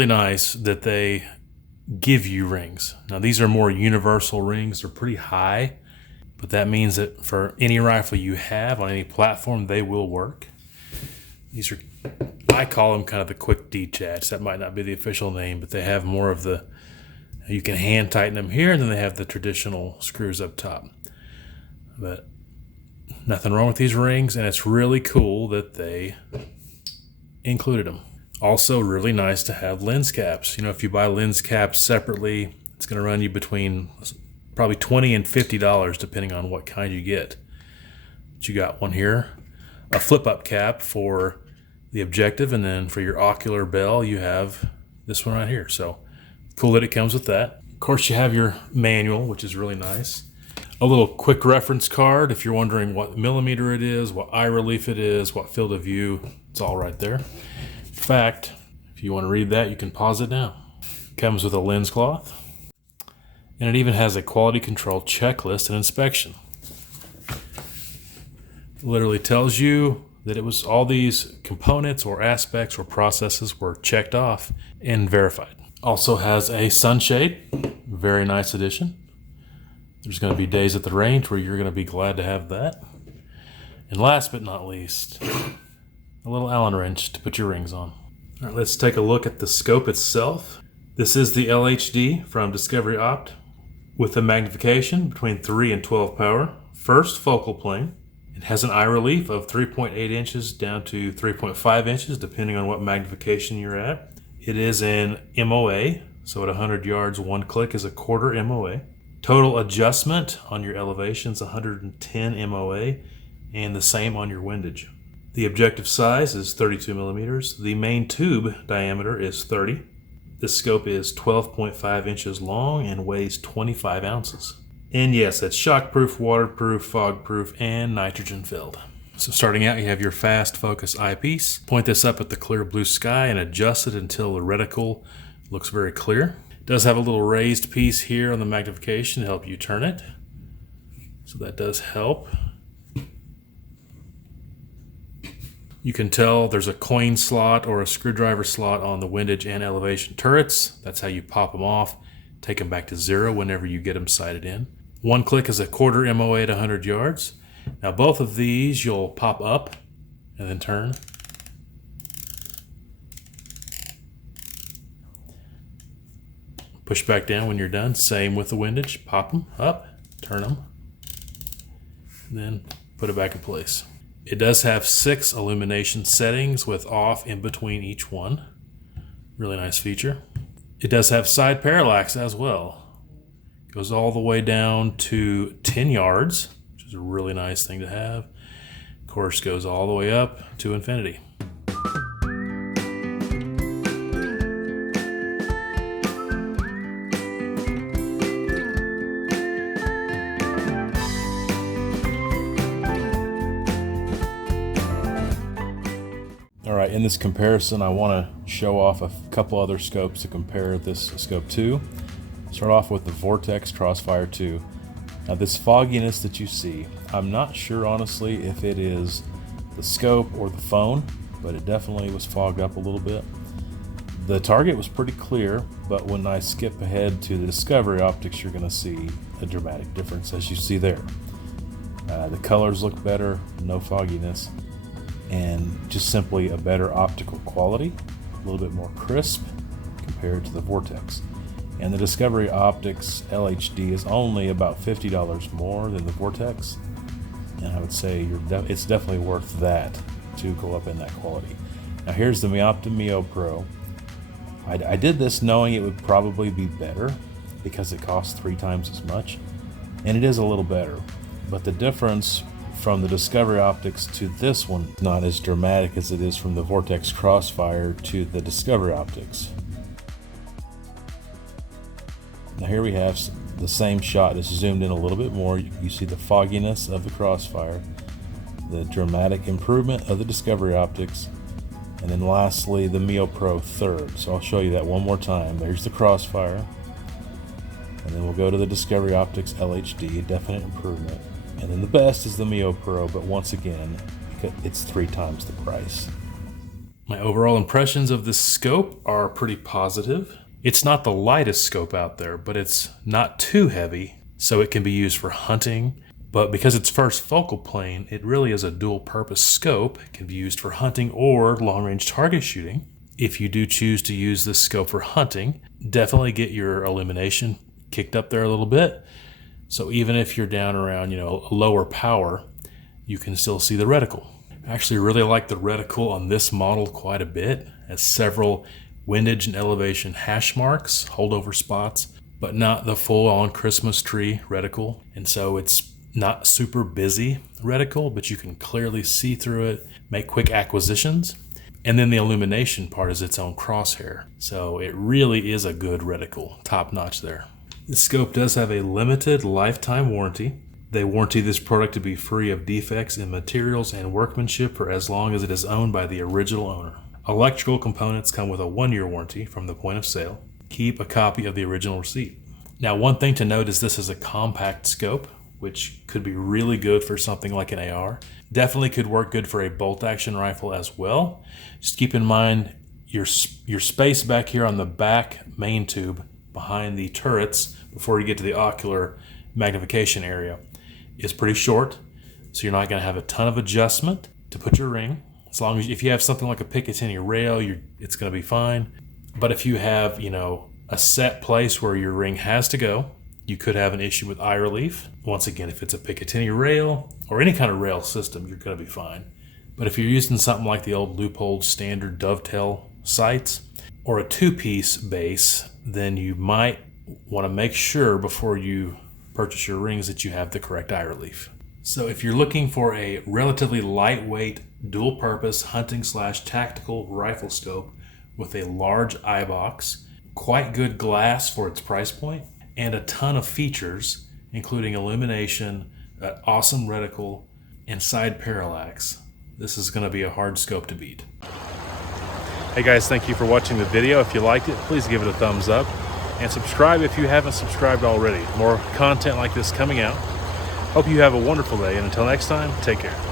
really nice that they give you rings. Now these are more universal rings. They're pretty high, but that means that for any rifle you have on any platform, they will work. These are, I call them kind of the quick detach. That might not be the official name, but they have more of the, you can hand tighten them here, and then they have the traditional screws up top. But nothing wrong with these rings, and it's really cool that they included them. Also really nice to have lens caps. You know, if you buy lens caps separately, it's going to run you between probably $20 and $50 depending on what kind you get. But you got one here, a flip-up cap for the objective, and then for your ocular bell you have this one right here. So cool that it comes with that. Of course you have your manual, which is really nice. A little quick reference card if you're wondering what millimeter it is, what eye relief it is, what field of view. It's all right there. In fact, if you want to read that, you can pause it now. It comes with a lens cloth, and it even has a quality control checklist and inspection. It literally tells you that it was all these components or aspects or processes were checked off and verified. Also has a sunshade, very nice addition. There's going to be days at the range where you're going to be glad to have that. And last but not least, a little Allen wrench to put your rings on. All right, let's take a look at the scope itself. This is the LHD from DiscoveryOpt with a magnification between 3 and 12 power. First focal plane. It has an eye relief of 3.8 inches down to 3.5 inches depending on what magnification you're at. It is in MOA, so at 100 yards, one click is a quarter MOA. Total adjustment on your elevations 110 MOA, and the same on your windage. The objective size is 32 millimeters. The main tube diameter is 30. This scope is 12.5 inches long and weighs 25 ounces. And yes, it's shockproof, waterproof, fogproof, and nitrogen filled. So starting out, you have your fast focus eyepiece. Point this up at the clear blue sky and adjust it until the reticle looks very clear. It does have a little raised piece here on the magnification to help you turn it. So that does help. You can tell there's a coin slot or a screwdriver slot on the windage and elevation turrets. That's how you pop them off. Take them back to 0 whenever you get them sighted in. One click is a quarter MOA at 100 yards. Now both of these you'll pop up and then turn. Push back down when you're done. Same with the windage. Pop them up, turn them, and then put it back in place. It does have 6 illumination settings with off in between each one. Really nice feature. It does have side parallax as well. Goes all the way down to 10 yards, which is a really nice thing to have. Of course, goes all the way up to infinity. All right, in this comparison, I want to show off a couple other scopes to compare this scope to. Start off with the Vortex Crossfire 2. Now this fogginess that you see, I'm not sure honestly if it is the scope or the phone, but it definitely was fogged up a little bit. The target was pretty clear, but when I skip ahead to the Discovery optics, you're going to see a dramatic difference as you see there. The colors look better, no fogginess, and just simply a better optical quality, a little bit more crisp compared to the Vortex. And the Discovery Optics LHD is only about $50 more than the Vortex, and I would say it's definitely worth that to go up in that quality. Now here's the Meopta Mio Pro. I did this knowing it would probably be better because it costs 3 times as much, and it is a little better, but the difference from the Discovery Optics to this one is not as dramatic as it is from the Vortex Crossfire to the Discovery Optics. Now here we have the same shot, it's zoomed in a little bit more. You see the fogginess of the Crossfire, the dramatic improvement of the Discovery Optics, and then lastly the Mio Pro third. So I'll show you that one more time. There's the Crossfire, and then we'll go to the Discovery Optics LHD, a definite improvement. And then the best is the Mio Pro, but once again, it's 3 times the price. My overall impressions of this scope are pretty positive. It's not the lightest scope out there, but it's not too heavy, so it can be used for hunting. But because it's first focal plane, it really is a dual purpose scope. It can be used for hunting or long range target shooting. If you do choose to use this scope for hunting, definitely get your illumination kicked up there a little bit. So even if you're down around, lower power, you can still see the reticle. I actually really like the reticle on this model quite a bit. It has several windage and elevation hash marks, holdover spots, but not the full-on Christmas tree reticle. And so it's not super busy reticle, but you can clearly see through it, make quick acquisitions. And then the illumination part is its own crosshair. So it really is a good reticle, top notch there. The scope does have a limited lifetime warranty. They warranty this product to be free of defects in materials and workmanship for as long as it is owned by the original owner. Electrical components come with a 1-year warranty from the point of sale. Keep a copy of the original receipt. Now, one thing to note is this is a compact scope, which could be really good for something like an AR. Definitely could work good for a bolt action rifle as well. Just keep in mind your space back here on the back main tube behind the turrets before you get to the ocular magnification area is pretty short, so you're not going to have a ton of adjustment to put your ring. As long as if you have something like a Picatinny rail, it's going to be fine. But if you have, a set place where your ring has to go, you could have an issue with eye relief. Once again, if it's a Picatinny rail or any kind of rail system, you're going to be fine. But if you're using something like the old Leupold standard dovetail sights or a 2-piece base, then you might want to make sure before you purchase your rings that you have the correct eye relief. So if you're looking for a relatively lightweight dual purpose hunting / tactical rifle scope with a large eye box, quite good glass for its price point, and a ton of features including illumination, an awesome reticle, and side parallax, this is going to be a hard scope to beat. Hey guys, thank you for watching the video. If you liked it, please give it a thumbs up and subscribe if you haven't subscribed already. More content like this coming out. Hope you have a wonderful day, and until next time, take care.